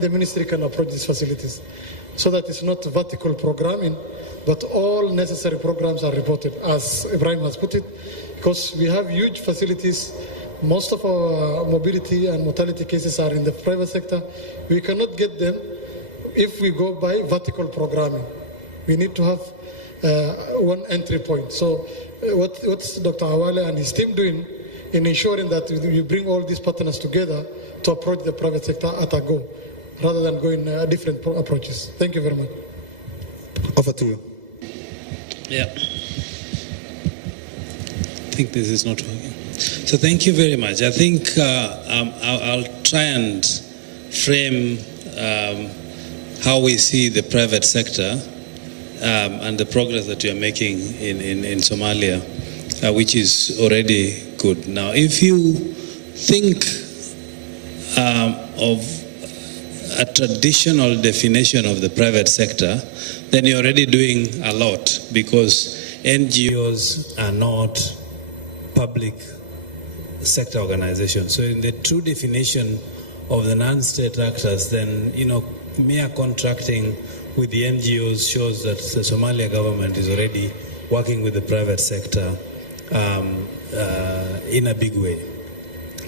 The ministry can approach these facilities so that it's not vertical programming, but all necessary programs are reported, as Ibrahim has put it, because we have huge facilities. Most of our mobility and mortality cases are in the private sector. We cannot get them if we go by vertical programming. We need to have one entry point. So what's Dr. Awale and his team doing in ensuring that you bring all these partners together to approach the private sector at a go, rather than going different approaches. Thank you very much. Over to you. Yeah. I think this is not working. So thank you very much. I think I'll try and frame how we see the private sector and the progress that we are making in Somalia, which is already good. Now, if you think of a traditional definition of the private sector, then you're already doing a lot, because NGOs are not public sector organizations. So in the true definition of the non-state actors, then, mere contracting with the NGOs shows that the Somalia government is already working with the private sector in a big way.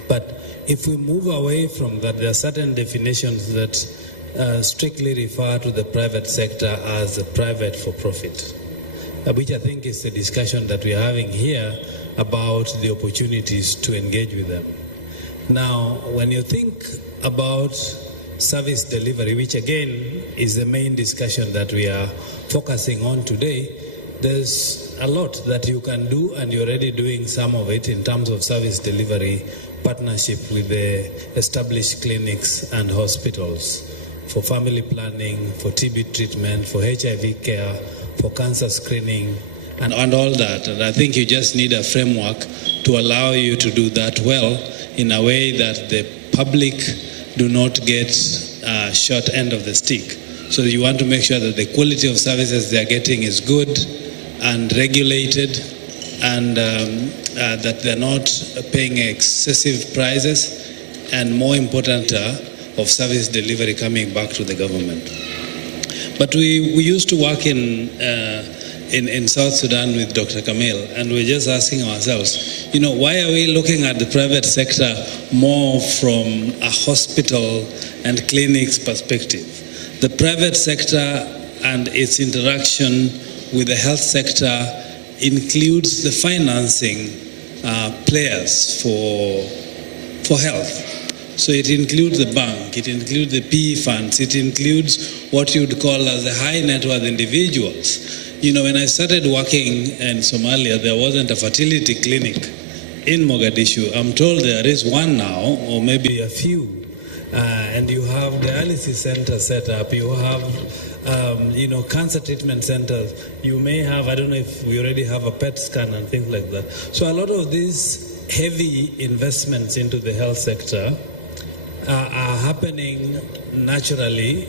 But if we move away from that, there are certain definitions that strictly refer to the private sector as a private for-profit, which I think is the discussion that we are having here about the opportunities to engage with them. Now, when you think about service delivery, which again is the main discussion that we are focusing on today, there's a lot that you can do, and you're already doing some of it in terms of service delivery, partnership with the established clinics and hospitals for family planning, for TB treatment, for HIV care, for cancer screening, and all that. And I think you just need a framework to allow you to do that well in a way that the public do not get short end of the stick. So you want to make sure that the quality of services they are getting is good and regulated, and that they're not paying excessive prices, and more important, of service delivery coming back to the government. But we used to work in South Sudan with Dr. Kamil, and we're just asking ourselves, why are we looking at the private sector more from a hospital and clinics perspective? The private sector and its interaction with the health sector includes the financing players for health. So it includes the bank, it includes the PE funds, it includes what you would call as the high net worth individuals. When I started working in Somalia, there wasn't a fertility clinic in Mogadishu. I'm told there is one now, or maybe a few. And you have dialysis centers set up, you have cancer treatment centers. You may have, I don't know if we already have a PET scan and things like that. So a lot of these heavy investments into the health sector are happening naturally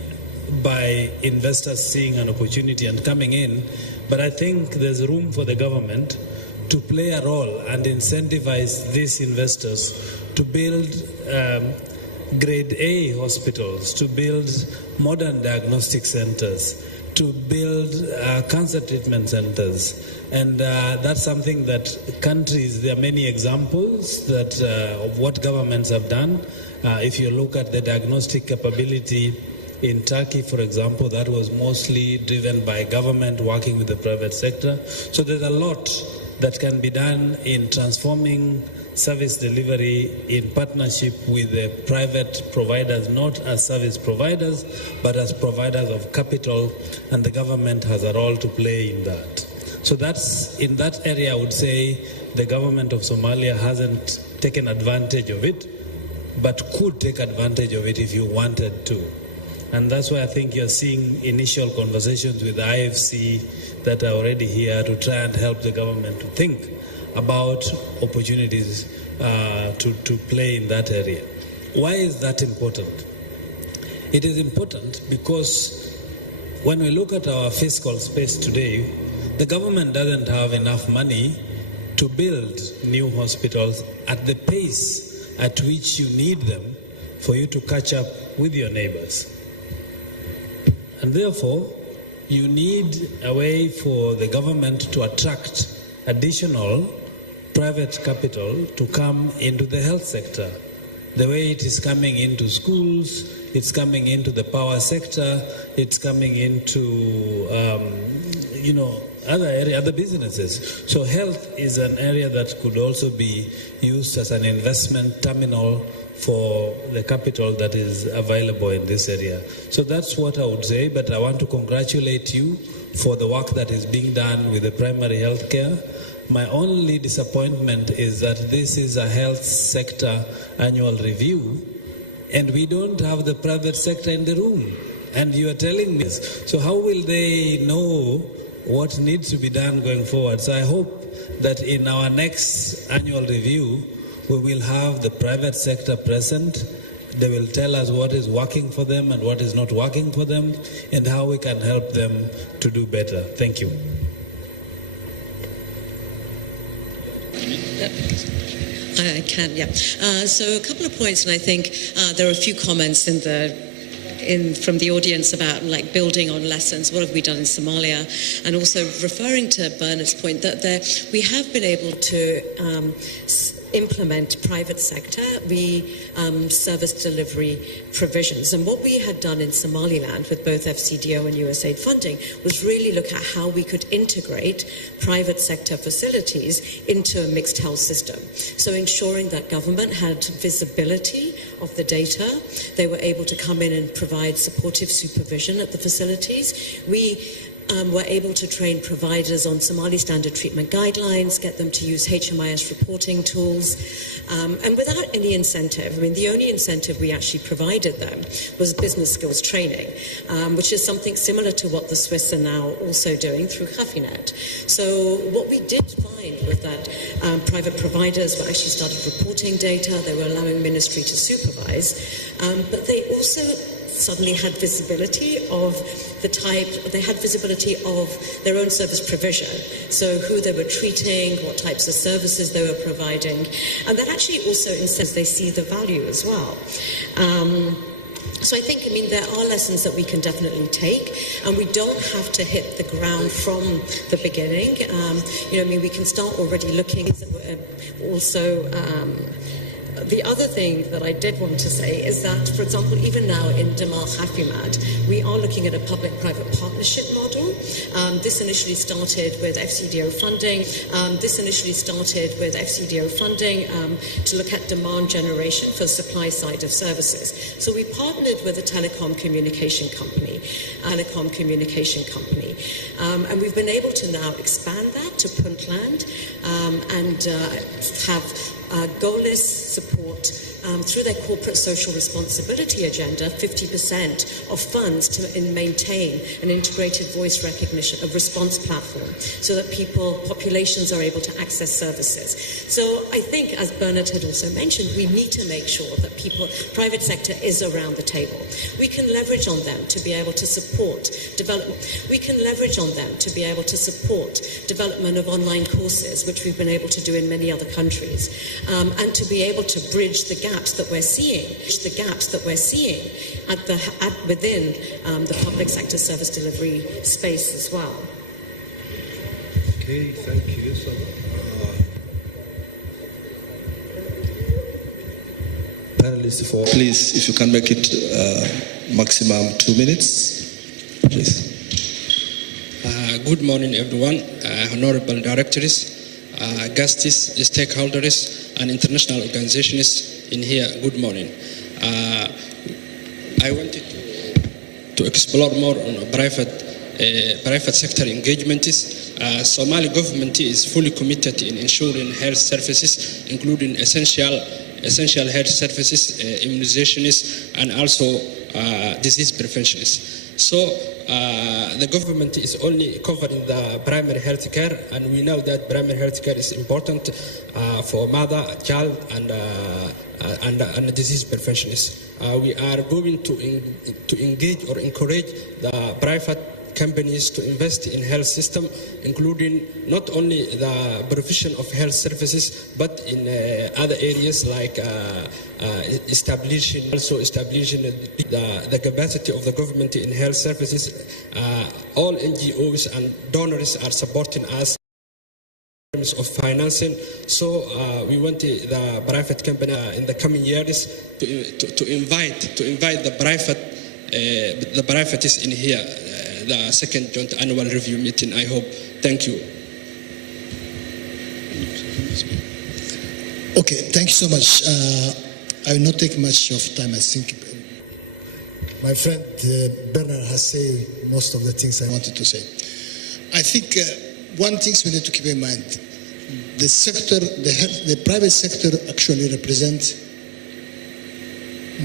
by investors seeing an opportunity and coming in. But I think there's room for the government to play a role and incentivize these investors to build grade A hospitals, to build modern diagnostic centers, to build cancer treatment centers. And that's something that countries, there are many examples that of what governments have done. If you look at the diagnostic capability in Turkey, for example, that was mostly driven by government working with the private sector. So there's a lot that can be done in transforming service delivery in partnership with the private providers, not as service providers, but as providers of capital, and the government has a role to play in that. So that's, in that area, I would say the government of Somalia hasn't taken advantage of it, but could take advantage of it if you wanted to. And that's why I think you're seeing initial conversations with the IFC that are already here to try and help the government to think about opportunities to play in that area. Why is that important? It is important because when we look at our fiscal space today, the government doesn't have enough money to build new hospitals at the pace at which you need them for you to catch up with your neighbors. And therefore, you need a way for the government to attract additional private capital to come into the health sector. The way it is coming into schools, it's coming into the power sector, it's coming into, other businesses. So health is an area that could also be used as an investment terminal for the capital that is available in this area. So that's what I would say, but I want to congratulate you for the work that is being done with the primary health care. My only disappointment is that this is a health sector annual review and we don't have the private sector in the room. And you are telling me this. So how will they know what needs to be done going forward? So I hope that in our next annual review, we will have the private sector present. They will tell us what is working for them and what is not working for them and how we can help them to do better. Thank you. I can, yeah. So a couple of points, and I think there are a few comments from the audience about like building on lessons. What have we done in Somalia? And also referring to Bernard's point that we have been able to implement private sector service delivery provisions. And what we had done in Somaliland with both FCDO and USAID funding was really look at how we could integrate private sector facilities into a mixed health system. So ensuring that government had visibility of the data, they were able to come in and provide supportive supervision at the facilities. We were able to train providers on Somali standard treatment guidelines, get them to use HMIS reporting tools, and without any incentive. I mean, the only incentive we actually provided them was business skills training, which is something similar to what the Swiss are now also doing through Caafimaad. So what we did find was that private providers were actually started reporting data, they were allowing ministry to supervise, but they also suddenly had visibility of they had visibility of their own service provision. So who they were treating, what types of services they were providing. And that actually also incents they see the value as well. So I think, there are lessons that we can definitely take, and we don't have to hit the ground from the beginning. We can start already looking also. The other thing that I did want to say is that, for example, even now in Damal Caafimaad, we are looking at a public-private partnership model. This initially started with FCDO funding. To look at demand generation for the supply side of services. So we partnered with a telecom communication company, and we've been able to now expand that to Puntland and have goalless support through their corporate social responsibility agenda, 50% of funds to maintain an integrated voice recognition of response platform so that populations are able to access services. So I think, as Bernard had also mentioned, we need to make sure that private sector is around the table. We can leverage on them to be able to support development. We can leverage on them to be able to support development of online courses, which we've been able to do in many other countries, and to be able to bridge the gaps that we're seeing within the public sector service delivery space as well. Okay, thank you. So, panelists, please, if you can make it maximum 2 minutes, please. Good morning, everyone. Honorable directors, guests, stakeholders, and international organizations in here. Good morning. I wanted to explore more on private sector engagement. Somali government is fully committed in ensuring health services, including essential health services, immunizations, and also disease prevention. So the government is only covering the primary health care, and we know that primary health care is important for mother, child, and disease prevention. We are going to engage or encourage the private companies to invest in health system, including not only the provision of health services, but in other areas like establishing the capacity of the government in health services. All NGOs and donors are supporting us in terms of financing. So we want the private company in the coming years to invite the privatists in here, the second joint annual review meeting, I hope. Thank you. Okay, thank you so much. I will not take much of time. I think my friend Bernard has said most of the things I wanted to say. I think one thing we need to keep in mind, the sector, the private sector actually represents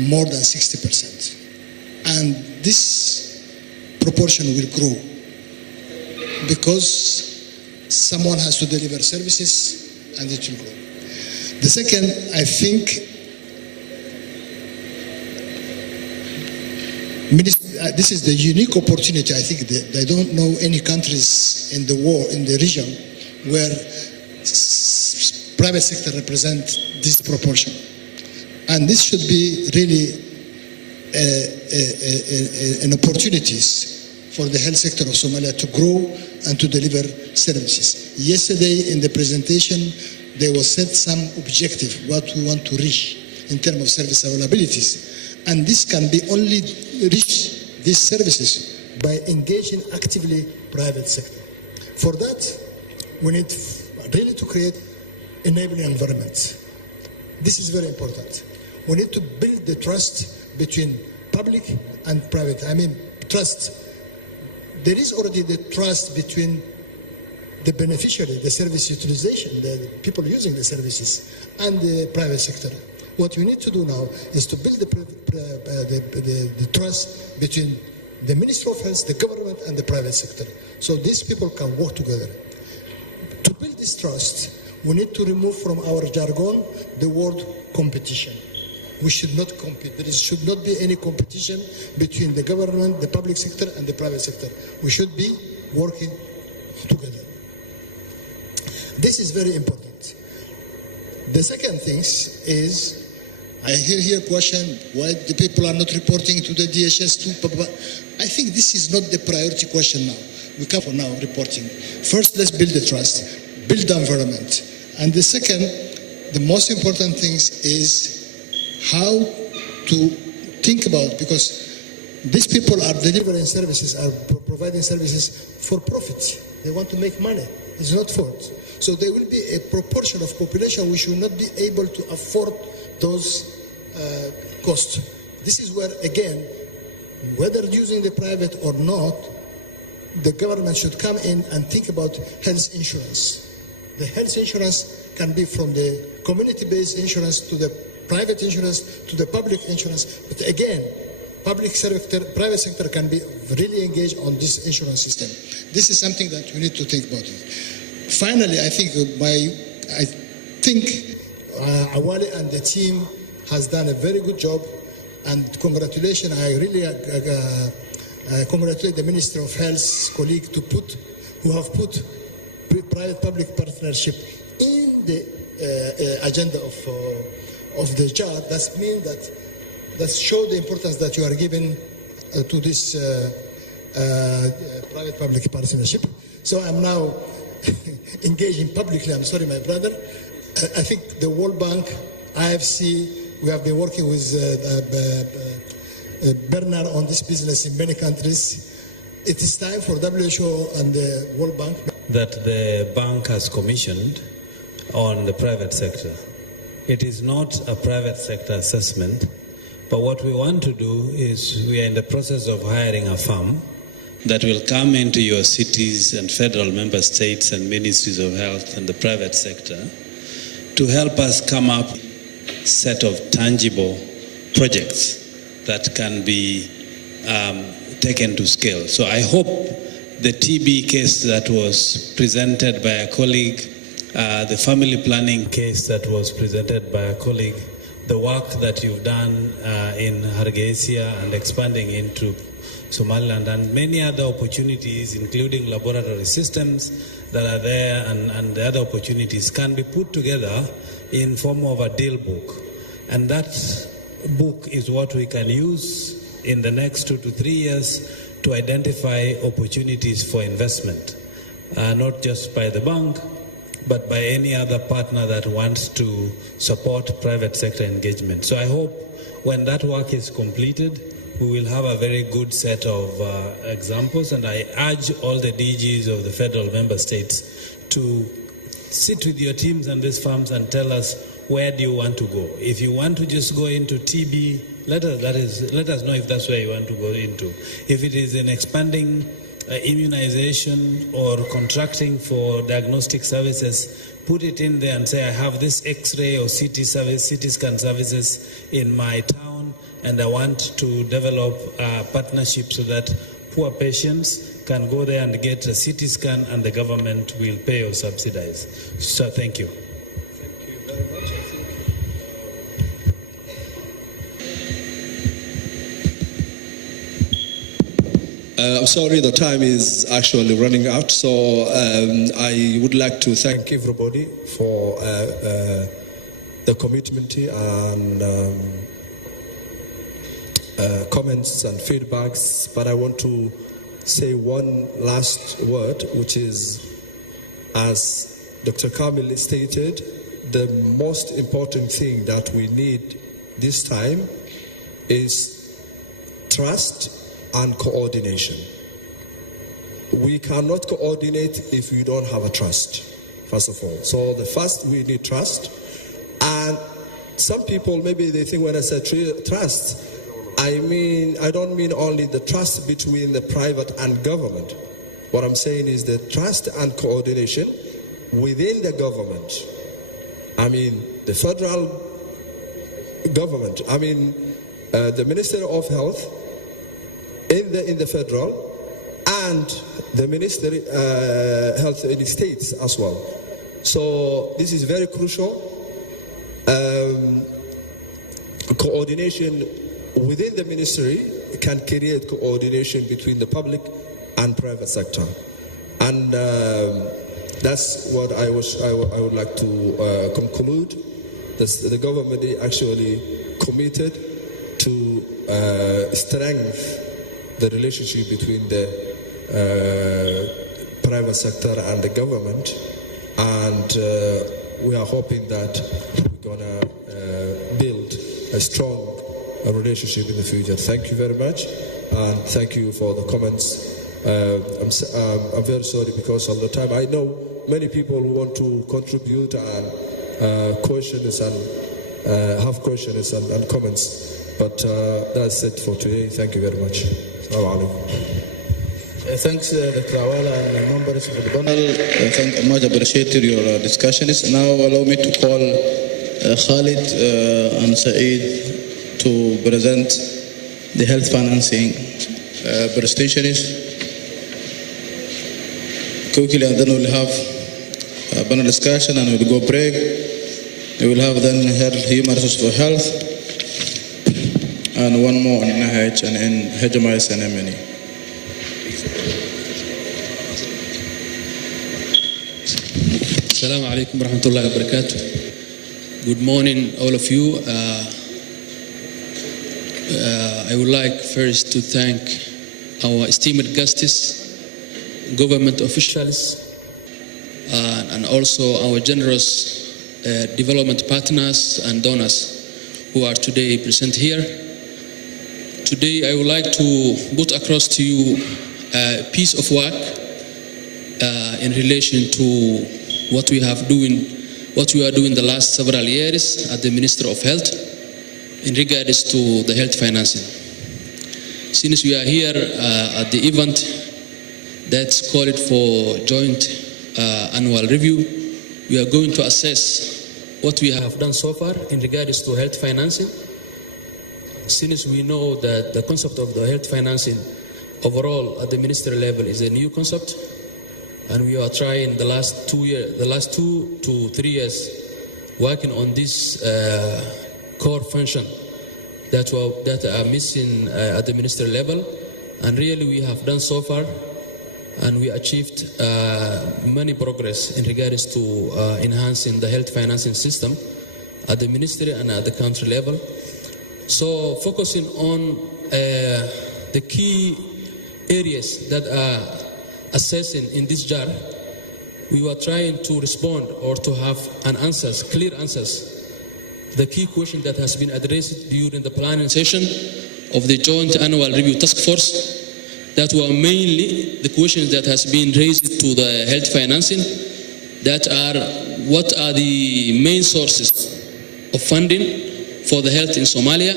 more than 60%. And this proportion will grow because someone has to deliver services and it will grow. The second, I think, this is the unique opportunity. I think that I don't know any countries in the world, in the region, where private sector represents this proportion. And this should be really an opportunities for the health sector of Somalia to grow and to deliver services. Yesterday in the presentation, there was set some objective, what we want to reach in terms of service availabilities. And this can be only reached, these services, by engaging actively private sector. For that, we need really to create enabling environments. This is very important. We need to build the trust between public and private. I mean, trust. There is already the trust between the beneficiary, the service utilization, the people using the services, and the private sector. What we need to do now is to build the trust between the Ministry of Health, the government, and the private sector. So these people can work together. To build this trust, we need to remove from our jargon the word competition. We should not compete. There should not be any competition between the government, the public sector, and the private sector. We should be working together. This is very important. The second thing is, I hear here question, why the people are not reporting to the DHS too? I think this is not the priority question now. We come for now reporting. First, let's build the trust, build the environment. And the second, the most important thing is how to think about, because these people are delivering services, are providing services for profit. They want to make money. It's not for it. So there will be a proportion of population which will not be able to afford those costs. This is where, again, whether using the private or not, the government should come in and think about health insurance. The health insurance can be from the community-based insurance to the private insurance to the public insurance. But again, public sector, private sector can be really engaged on this insurance system. This is something that we need to think about. Finally, I think Awali and the team has done a very good job, and congratulations. I really congratulate the Minister of Health's colleague who have put private-public partnership in the agenda of the job. That means that show the importance that you are giving to this private-public partnership. So I'm now engaging publicly. I'm sorry, my brother. I think the World Bank, IFC, we have been working with Bernard on this business in many countries. It is time for WHO and the World Bank that the bank has commissioned on the private sector. It is not a private sector assessment, but what we want to do is we are in the process of hiring a firm that will come into your cities and federal member states and ministries of health and the private sector to help us come up with a set of tangible projects that can be taken to scale. So I hope the TB case that was presented by a colleague, the family planning case that was presented by a colleague, the work that you've done in Hargeisa and expanding into Somaliland and many other opportunities, including laboratory systems that are there, and the other opportunities can be put together in form of a deal book. And that book is what we can use in the next 2 to 3 years to identify opportunities for investment, not just by the bank, but by any other partner that wants to support private sector engagement. So I hope when that work is completed, we will have a very good set of examples, and I urge all the DGs of the federal member states to sit with your teams and these firms and tell us, where do you want to go? If you want to just go into TB, let us know if that's where you want to go into. If it is in expanding immunization or contracting for diagnostic services, put it in there and say, I have this X-ray or CT scan services in my town, and I want to develop a partnership so that poor patients can go there and get a CT scan and the government will pay or subsidize. So thank you. Thank you very much. I'm sorry, the time is actually running out, so I would like to thank everybody for the commitment and comments and feedbacks, but I want to say one last word, which is, as Dr. Kamil stated, the most important thing that we need this time is trust and coordination. We cannot coordinate if we don't have a trust, first of all. So the first, we need trust. And some people, maybe they think when I say trust, I don't mean only the trust between the private and government. What I'm saying is the trust and coordination within the government. I mean, the federal government, the Minister of Health in the federal, and the Ministry Health in the states as well. So this is very crucial. Coordination within the ministry can create coordination between the public and private sector, and that's what I would like to conclude. The government is actually committed to strengthen the relationship between the private sector and the government, and we are hoping that we're gonna build a strong relationship in the future. Thank you very much, and thank you for the comments. I'm very sorry because of the time. I know many people who want to contribute and questions and have questions and comments, but that's it for today. Thank you very much. Thanks, Dr. Awala and members of the panel. Thank you much. Appreciate your discussions. Now allow me to call Khalid and Saeed to present the health financing presentations. Quickly, and then we'll have a panel discussion and we'll go break. We will have then human resources for health and one more on NIH and in HMIS and MNE. Assalamu alaikum warahmatullahi wabarakatuh. Good morning, all of you. I would like first to thank our esteemed guests, government officials, and also our generous development partners and donors who are today present here. Today I would like to put across to you a piece of work in relation to what we are doing the last several years at the Ministry of Health in regards to the health financing. Since we are here at the event that's called for joint annual review, we are going to assess what we have done so far in regards to health financing. Since we know that the concept of the health financing overall at the ministry level is a new concept, and we are trying the last 2 to 3 years working on this core function that are missing at the ministry level, and really we have done so far, and we achieved many progress in regards to enhancing the health financing system at the ministry and at the country level. So focusing on the key areas that are assessing in this jar, we were trying to respond or to have clear answers, the key question that has been addressed during the planning session of the Joint Annual Review Task Force, that were mainly the questions that has been raised to the health financing, that are what are the main sources of funding for the health in Somalia,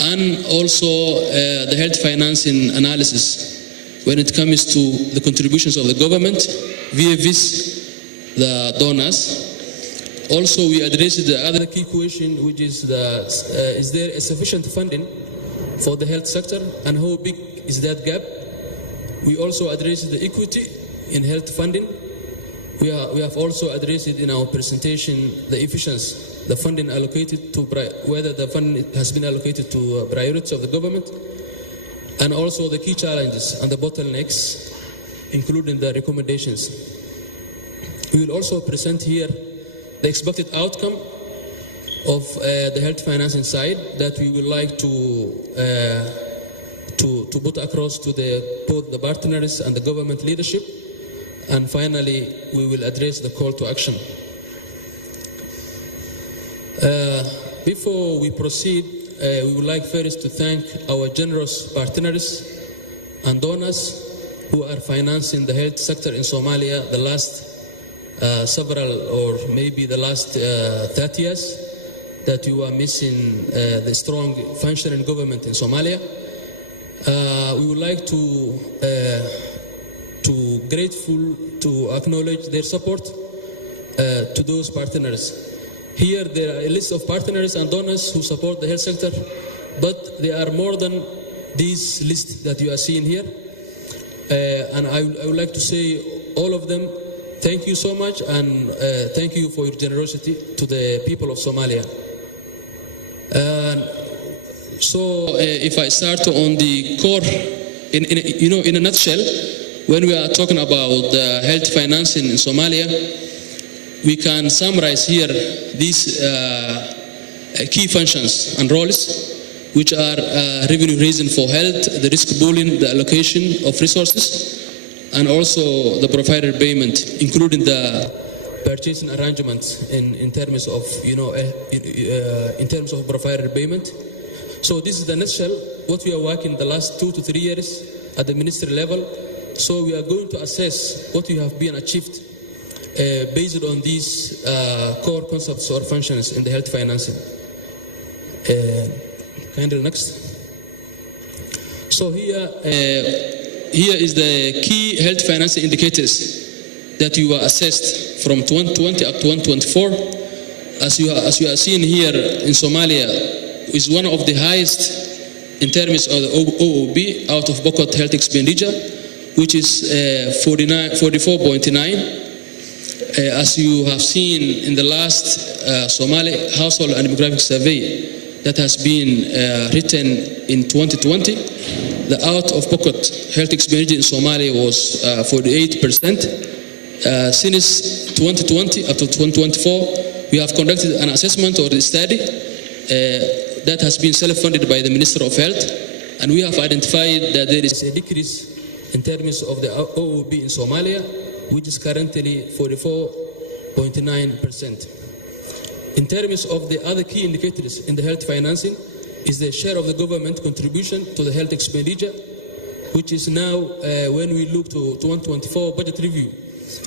and also the health financing analysis when it comes to the contributions of the government vis-a-vis the donors. Also, we addressed the other key question, which is is there a sufficient funding for the health sector, and how big is that gap? We also addressed the equity in health funding. We have also addressed it in our presentation, the efficiency, the funding allocated to, whether the funding has been allocated to priorities of the government, and also the key challenges and the bottlenecks, including the recommendations. We will also present here the expected outcome of the health financing side that we would like to put across to both the partners and the government leadership. And finally, we will address the call to action. Before we proceed, we would like first to thank our generous partners and donors who are financing the health sector in Somalia the last several, or maybe the last 30 years, that you are missing the strong functioning government in Somalia. We would like to grateful to acknowledge their support to those partners. Here there are a list of partners and donors who support the health sector, but there are more than these lists that you are seeing here. And I would like to say all of them, thank you so much, and thank you for your generosity to the people of Somalia. So if I start on the core, in a nutshell, when we are talking about health financing in Somalia, we can summarize here these key functions and roles, which are revenue raising for health, the risk pooling, the allocation of resources, and also the provider payment, including the purchasing arrangements in terms of in terms of provider payment. So this is the nutshell what we are working the last 2 to 3 years at the ministry level. So we are going to assess what we have been achieved based on these core concepts or functions in the health financing. Next. So here is the key health financing indicators that you are assessed from 2020 up to 2024. As you are seeing here in Somalia, is one of the highest in terms of the OOB out of pocket health expenditure, which is 44.9. As you have seen in the last Somali household and demographic survey that has been written in 2020, the out-of-pocket health expenditure in Somalia was 48%. Since 2020 up to 2024, we have conducted an assessment or a study that has been self-funded by the Minister of Health, and we have identified that there is a decrease in terms of the OOB in Somalia, which is currently 44.9%. In terms of the other key indicators in the health financing is the share of the government contribution to the health expenditure, which is now, when we look to 2024 budget review,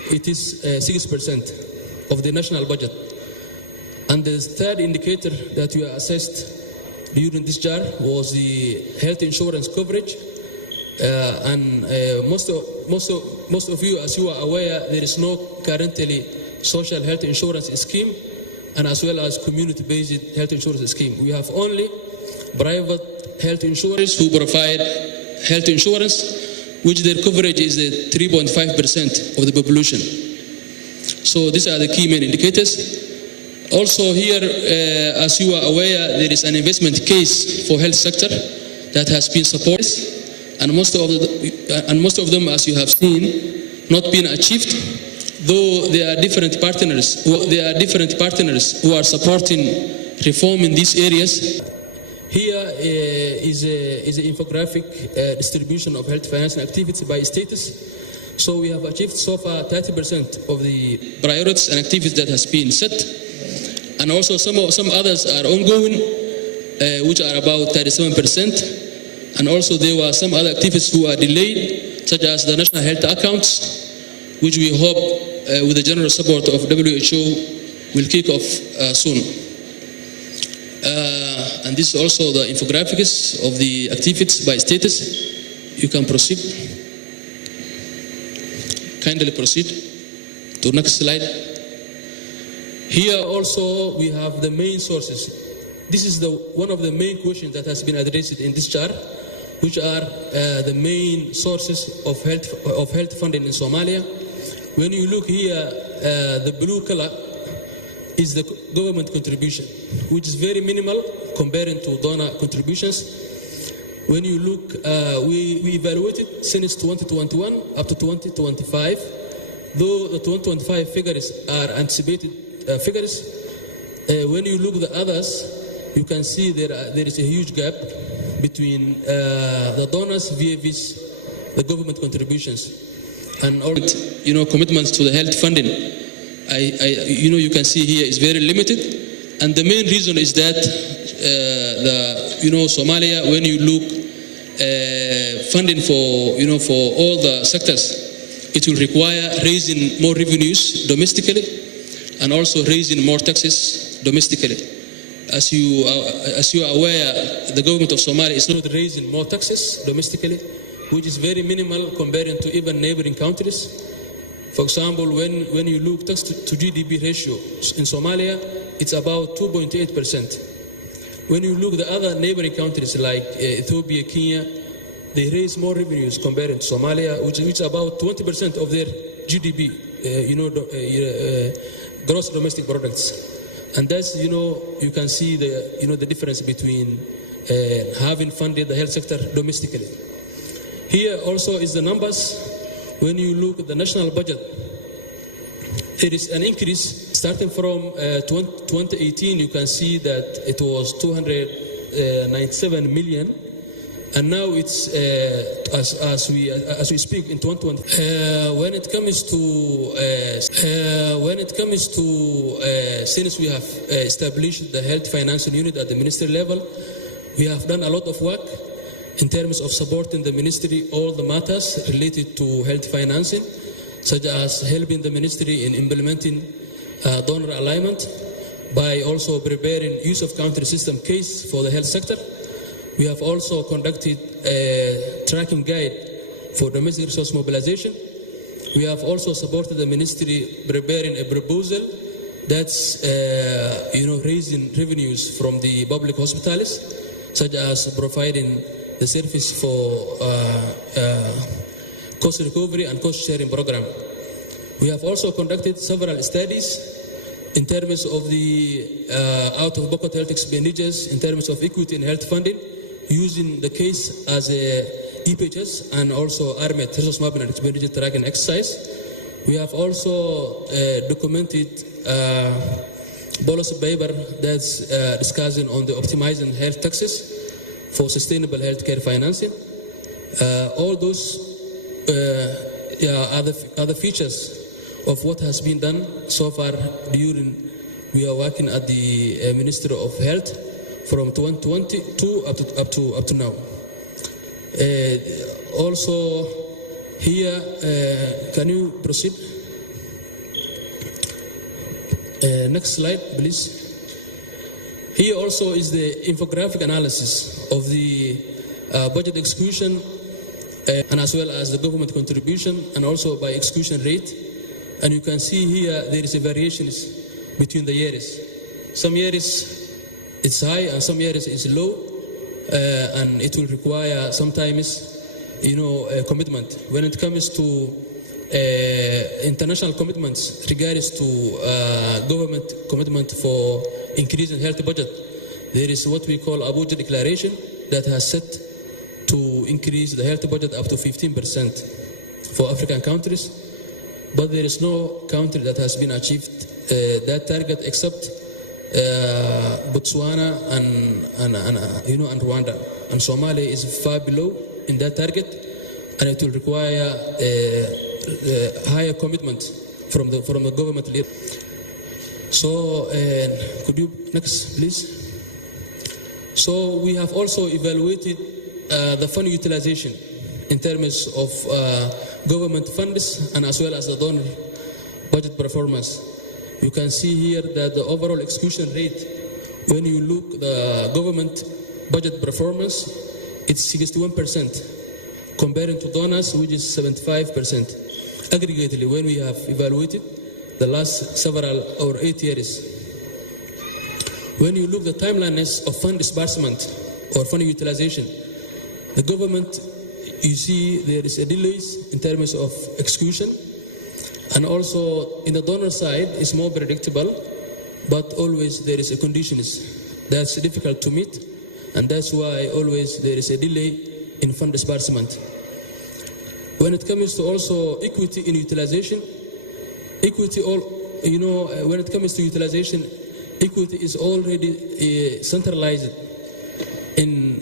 it is 6% of the national budget. And the third indicator that we are assessed during this jar was the health insurance coverage. Most of you, as you are aware, there is no currently social health insurance scheme, and as well as community-based health insurance scheme. We have only private health insurers who provide health insurance, which their coverage is 3.5% of the population. So these are the key main indicators. Also here, as you are aware, there is an investment case for health sector that has been supported, and most of them, as you have seen, not been achieved. Though there are different partners who are supporting reform in these areas. Here is an infographic distribution of health financing activities by status. So we have achieved so far 30% of the priorities and activities that has been set, and also some others are ongoing, which are about 37%. And also there were some other activities who are delayed, such as the national health accounts, which we hope, with the general support of WHO, will kick off soon. And this is also the infographics of the activities by status. You can proceed. Kindly proceed to next slide. Here also we have the main sources. This is one of the main questions that has been addressed in this chart, which are the main sources of health funding in Somalia. When you look here, the blue color is the government contribution, which is very minimal compared to donor contributions. When you look, we evaluated since 2021 up to 2025, though the 2025 figures are anticipated figures. When you look at the others, you can see there is a huge gap between the donors vis-a-vis the government contributions. And all, commitments to the health funding, you can see here is very limited. And the main reason is that Somalia, when you look funding for all the sectors, it will require raising more revenues domestically and also raising more taxes domestically. As you are aware, the government of Somalia is not raising more taxes domestically, which is very minimal compared to even neighboring countries. For example, when you look tax to GDP ratio in Somalia, it's about 2.8%. When you look at the other neighboring countries like Ethiopia, Kenya, they raise more revenues compared to Somalia, which is about 20% of their GDP, gross domestic products. And that's, you can see the difference between having funded the health sector domestically. Here also is the numbers. When you look at the national budget, there is an increase starting from 2018. You can see that it was 297 million, and now it's as we speak in 2020. When it comes to since we have established the health financing unit at the ministry level, we have done a lot of work in terms of supporting the ministry all the matters related to health financing, such as helping the ministry in implementing donor alignment by also preparing use of country system case for the health sector. We have also conducted a tracking guide for domestic resource mobilization. We have also supported the ministry preparing a proposal that's raising revenues from the public hospitals, such as providing the service for cost recovery and cost sharing program. We have also conducted several studies in terms of the out-of-pocket health expenditures, in terms of equity in health funding, using the case as a EPHS and also ARMET, resource mapping and expenditure tracking exercise. We have also documented policy paper that's discussing on the optimizing health taxes for sustainable healthcare financing. All those are the features of what has been done so far during we are working at the Ministry of Health from 2022 up to now. Also here, can you proceed? Next slide, please. Here also is the infographic analysis of the budget execution and as well as the government contribution and also by execution rate. And you can see here there is a variations between the years. Some years it's high and some years it's low, and it will require sometimes a commitment. When it comes to international commitments regards to government commitment for increasing health budget. There is what we call Abuja Declaration that has set to increase the health budget up to 15% for African countries, but there is no country that has been achieved that target except Botswana and Rwanda. And Somali is far below in that target, and it will require higher commitment from the government leader. So, could you next, please? So we have also evaluated the fund utilization in terms of government funds and as well as the donor budget performance. You can see here that the overall execution rate, when you look the government budget performance, it's 61%, comparing to donors, which is 75%. Aggregately, when we have evaluated the last several or 8 years, when you look the timeliness of fund disbursement or fund utilization, the government, you see there is a delays in terms of execution, and also in the donor side is more predictable, but always there is a conditions that's difficult to meet, and that's why always there is a delay in fund disbursement. When it comes to also equity in utilization, when it comes to utilization, equity is already centralized in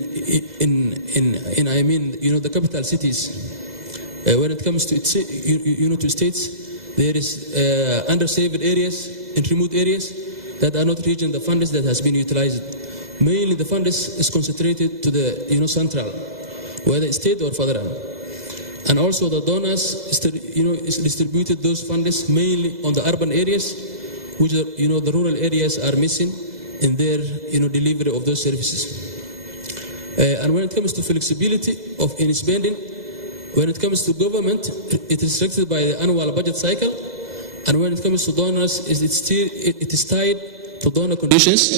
the capital cities. When it comes to to states, there is underserved areas in remote areas that are not reaching the funds that has been utilized. Mainly the funds is concentrated to the central, whether state or federal. And also the donors is distributed those funds mainly on the urban areas, which the rural areas are missing in their delivery of those services. And when it comes to flexibility in spending, when it comes to government, it is restricted by the annual budget cycle. And when it comes to donors, it is tied to donor conditions.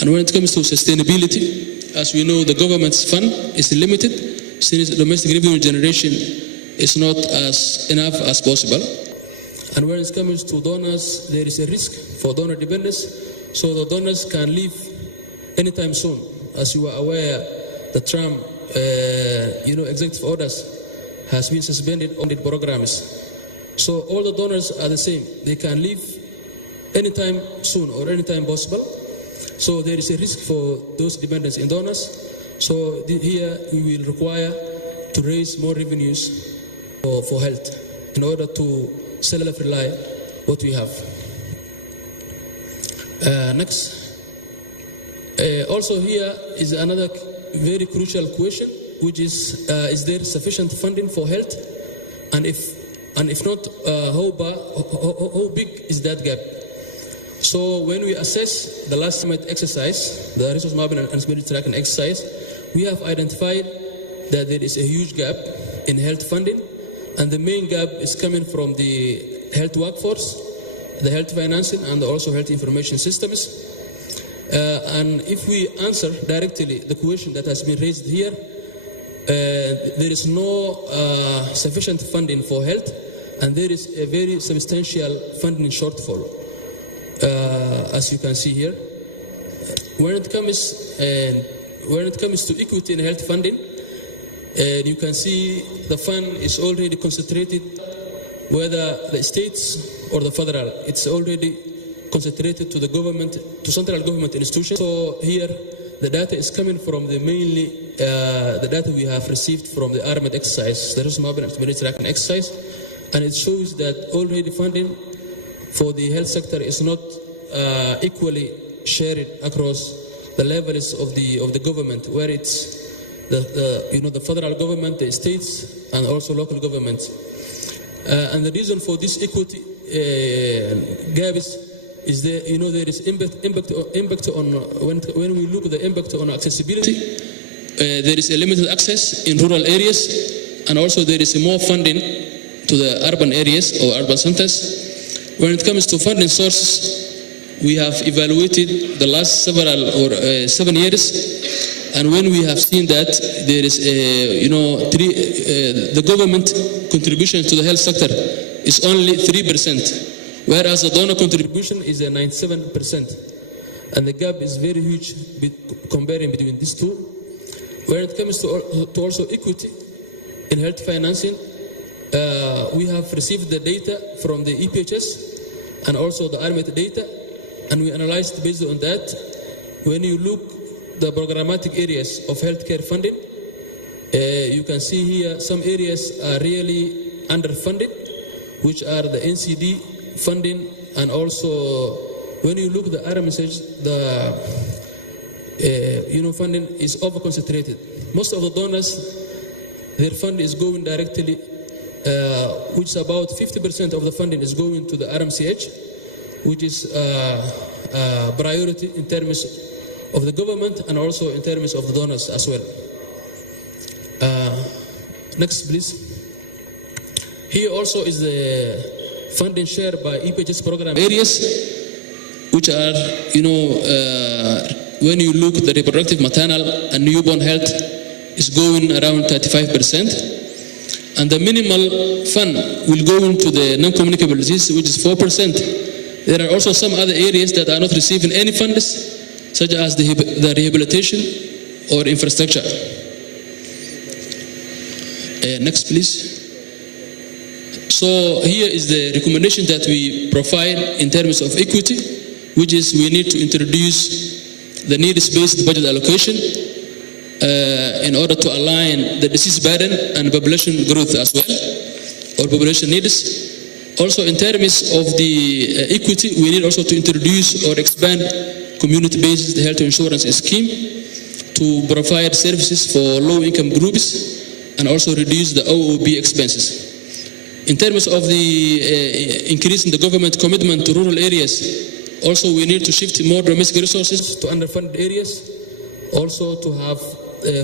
And when it comes to sustainability, as we know, the government's fund is limited since domestic revenue generation is not as enough as possible. And when it comes to donors, there is a risk for donor dependence, so the donors can leave anytime soon. As you are aware, the Trump executive orders has been suspended on the programs. So all the donors are the same. They can leave anytime soon or anytime possible. So there is a risk for those dependents in donors. So here we will require to raise more revenues for health in order to self-rely what we have. Next. Also here is another very crucial question, which is there sufficient funding for health? And if not, how big is that gap? So when we assess the last exercise, the resource mapping and expenditure tracking exercise, we have identified that there is a huge gap in health funding, and the main gap is coming from the health workforce, the health financing, and also health information systems. And if we answer directly the question that has been raised here, there is no sufficient funding for health, and there is a very substantial funding shortfall, as you can see here. When it comes to equity in health funding, you can see the fund is already concentrated, whether the states or the federal, it's already concentrated to the government, to central government institutions. So here, the data is coming from mainly the data we have received from the armed exercise, the resource mapping and expenditure tracking exercise, and it shows that already funding for the health sector is not equally shared across the levels of the government, where it's the federal government, the states, and also local governments. And the reason for this equity gap is there is impact on when we look at the impact on accessibility. There is a limited access in rural areas, and also there is more funding to the urban areas or urban centers. When it comes to funding sources, we have evaluated the last 7 years, and when we have seen that there is the government contributions to the health sector is only 3%, whereas the donor contribution is 97%. And the gap is very huge comparing between these two. When it comes to also equity in health financing, we have received the data from the EPHS and also the ARMET data, and we analyzed based on that. When you look the programmatic areas of healthcare funding, you can see here some areas are really underfunded, which are the NCD funding, and also when you look at the RMSH, the funding is over-concentrated. Most of the donors, their fund is going directly, which is about 50% of the funding is going to the RMCH, which is priority in terms of the government and also in terms of the donors as well. Next, please. Here also is the funding share by EPHS program areas, which are, when you look at the reproductive, maternal, and newborn health is going around 35%. And the minimal fund will go into the non-communicable disease, which is 4%. There are also some other areas that are not receiving any funds, such as the rehabilitation or infrastructure. Next, please. So here is the recommendation that we provide in terms of equity, which is we need to introduce the needs-based budget allocation in order to align the disease burden and population growth as well, or population needs. Also, in terms of the equity, we need also to introduce or expand community-based health insurance scheme to provide services for low-income groups and also reduce the OOB expenses. In terms of the increase in the government commitment to rural areas, also we need to shift more domestic resources to underfunded areas, also to have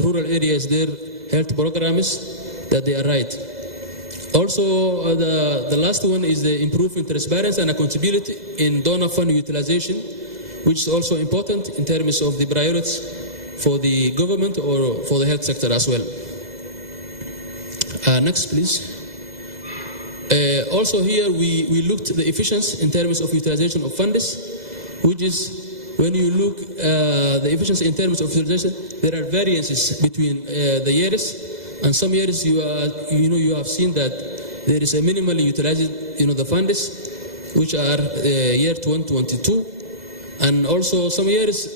rural areas their health programs that they are right. Also, the last one is the improvement transparency and accountability in donor fund utilization, which is also important in terms of the priorities for the government or for the health sector as well. Next, please. Also here we looked at the efficiency in terms of utilization of funds, which is when you look the efficiency in terms of utilization, there are variances between the years, and some years you have seen that there is a minimally utilized the funds, which are year 2022, and also some years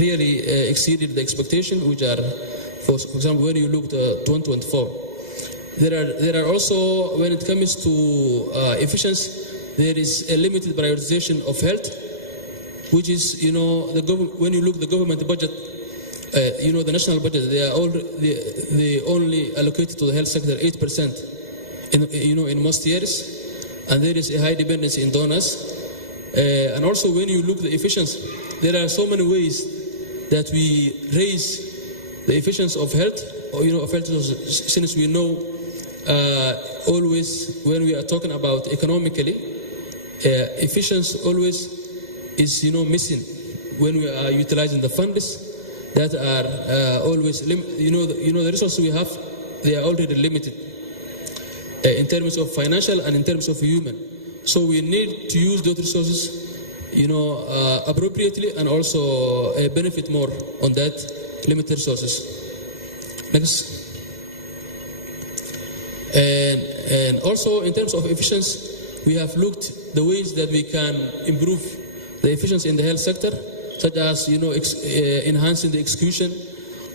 really exceeded the expectation, which are for example when you look at 2024. There are also, when it comes to efficiency, there is a limited prioritization of health, which is, when you look at the government budget, the national budget, they only allocated to the health sector 8% in most years, and there is a high dependency in donors. And also when you look at the efficiency, there are so many ways that we raise the efficiency of health, since we know always when we are talking about economically, efficiency always is missing when we are utilizing the funds that are always the resources we have, they are already limited in terms of financial and in terms of human. So we need to use those resources appropriately and also benefit more on that limited resources. Next. And also in terms of efficiency, we have looked the ways that we can improve the efficiency in the health sector, such as enhancing the execution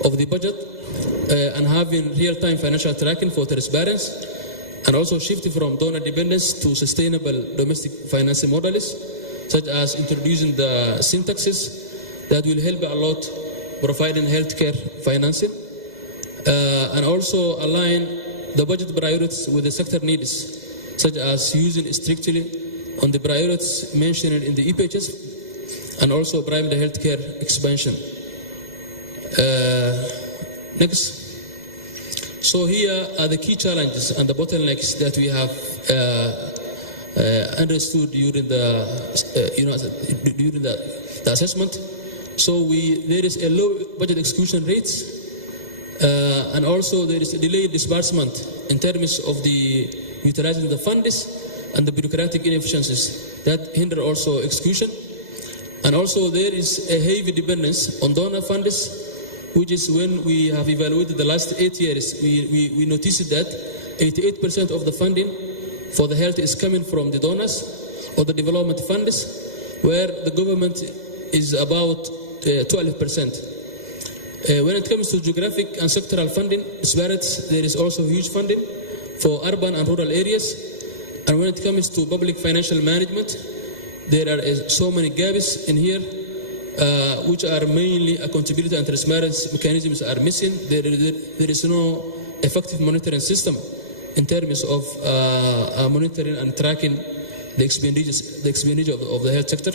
of the budget and having real-time financial tracking for transparency, and also shifting from donor dependence to sustainable domestic financing models, such as introducing the syntaxes that will help a lot providing healthcare financing, and also align the budget priorities with the sector needs, such as using strictly on the priorities mentioned in the EPHS, and also primary healthcare expansion. Next. So here are the key challenges and the bottlenecks that we have understood during the assessment. So there is a low budget execution rates, and also there is a delayed disbursement in terms of the utilizing the funds and the bureaucratic inefficiencies that hinder also execution. And also there is a heavy dependence on donor funds, which is when we have evaluated the last 8 years, we noticed that 88% of the funding for the health is coming from the donors or the development funds, where the government is about 12%. When it comes to geographic and sectoral funding disparities, there is also huge funding for urban and rural areas. And when it comes to public financial management, there are so many gaps in here, which are mainly accountability and transparency mechanisms are missing. There is no effective monitoring system in terms of monitoring and tracking the expenditure of the health sector.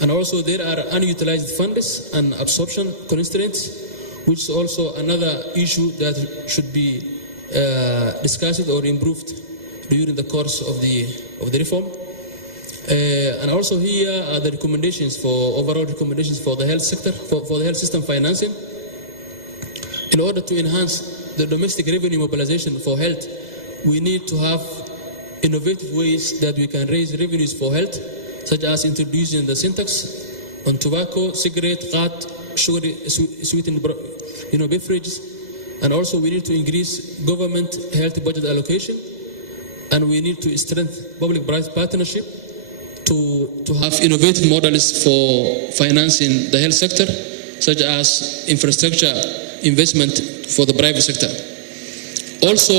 And also there are unutilized funds and absorption constraints, which is also another issue that should be discussed or improved during the course of the reform. And also here are the recommendations overall recommendations for the health sector, for the health system financing. In order to enhance the domestic revenue mobilization for health, we need to have innovative ways that we can raise revenues for health, such as introducing the sin tax on tobacco, cigarette, qat, sugar, sweetened beverages. And also we need to increase government health budget allocation, and we need to strengthen public-private partnership to have innovative models for financing the health sector, such as infrastructure investment for the private sector. Also,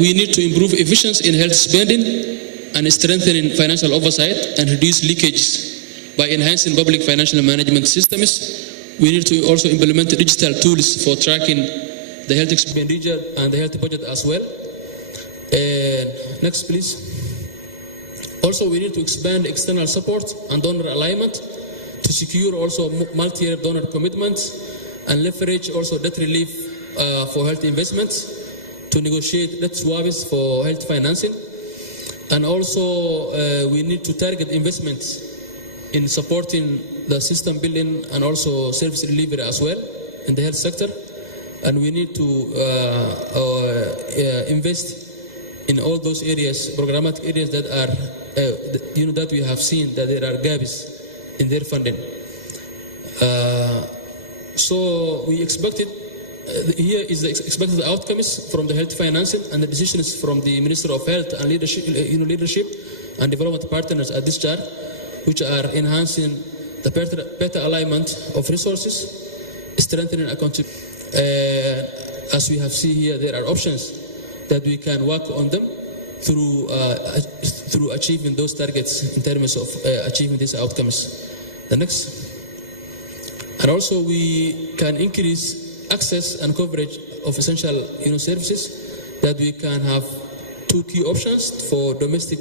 we need to improve efficiency in health spending and strengthening financial oversight and reduce leakages by enhancing public financial management systems. We need to also implement digital tools for tracking the health expenditure and the health budget as well. Next, please. Also, we need to expand external support and donor alignment to secure also multi-year donor commitments and leverage also debt relief for health investments, to negotiate debt swaps for health financing. And also, we need to target investments in supporting the system building and also service delivery as well in the health sector. And we need to invest in all those areas, programmatic areas that are, that we have seen that there are gaps in their funding. So we expected, here is the expected outcomes from the health financing and the decisions from the Minister of Health and leadership and development partners at this chart, which are enhancing the better alignment of resources, strengthening accountability. As we have seen here, there are options that we can work on them through achieving those targets in terms of achieving these outcomes. The next. And also we can increase access and coverage of essential services, that we can have two key options for domestic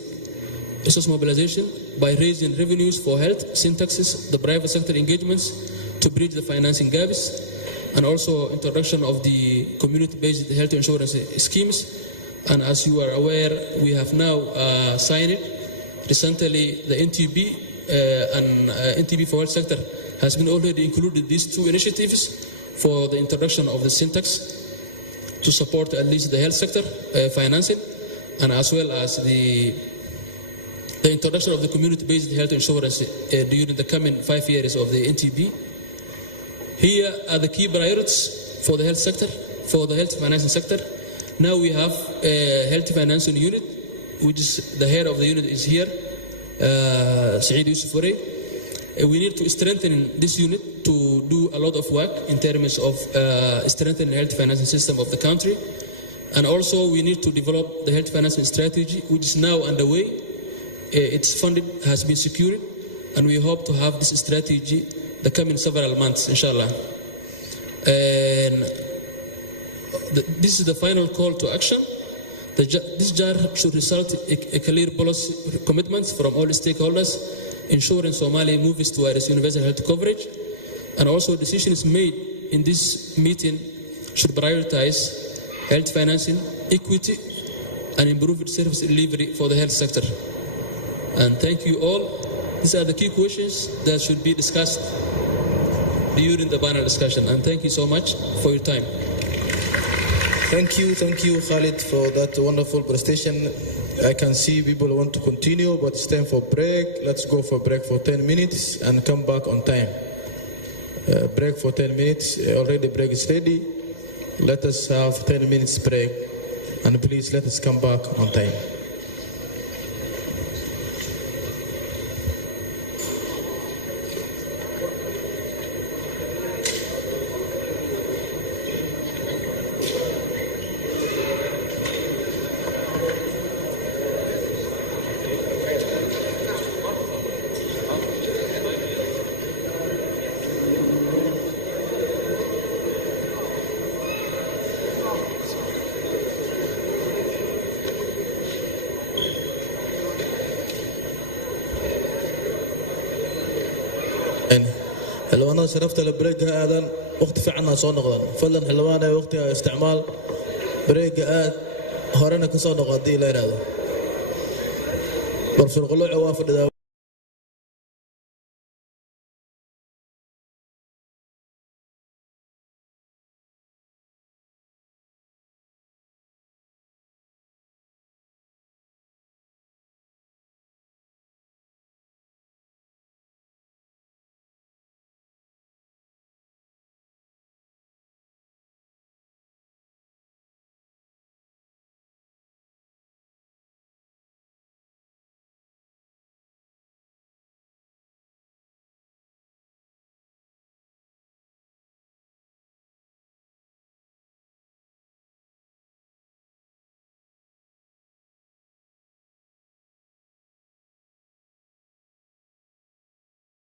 resource mobilization by raising revenues for health, sin taxes, the private sector engagements to bridge the financing gaps, and also introduction of the community-based health insurance schemes. And as you are aware, we have now signed recently the NTB and NTB for health sector has been already included these two initiatives for the introduction of the sin tax to support at least the health sector financing, and as well as the introduction of the community-based health insurance during the coming 5 years of the NTB. Here are the key priorities for the health sector, for the health financing sector. Now we have a health financing unit, which is the head of the unit is here, Saeed Yusuf Fure. We need to strengthen this unit to do a lot of work in terms of strengthening the health financing system of the country. And also we need to develop the health financing strategy, which is now underway. Its funding has been secured, and we hope to have this strategy the coming several months, inshallah. And this is the final call to action. This jar should result in a clear policy commitments from all stakeholders, ensuring Somali moves towards universal health coverage. And also decisions made in this meeting should prioritize health financing, equity, and improved service delivery for the health sector. And thank you all. These are the key questions that should be discussed during the panel discussion. And thank you so much for your time. Thank you, Khalid, for that wonderful presentation. I can see people want to continue, but it's time for break. Let's go for break for 10 minutes and come back on time. Break for 10 minutes. Already break is ready. Let us have 10 minutes break, and please let us come back on time. حلوانا شرفت البريك هذا وقت في عنا صون نقدان فلن حلوانا وقت استعمال بريك هذا هرنا كصون نقدي لا هذا برفع القلوع وافد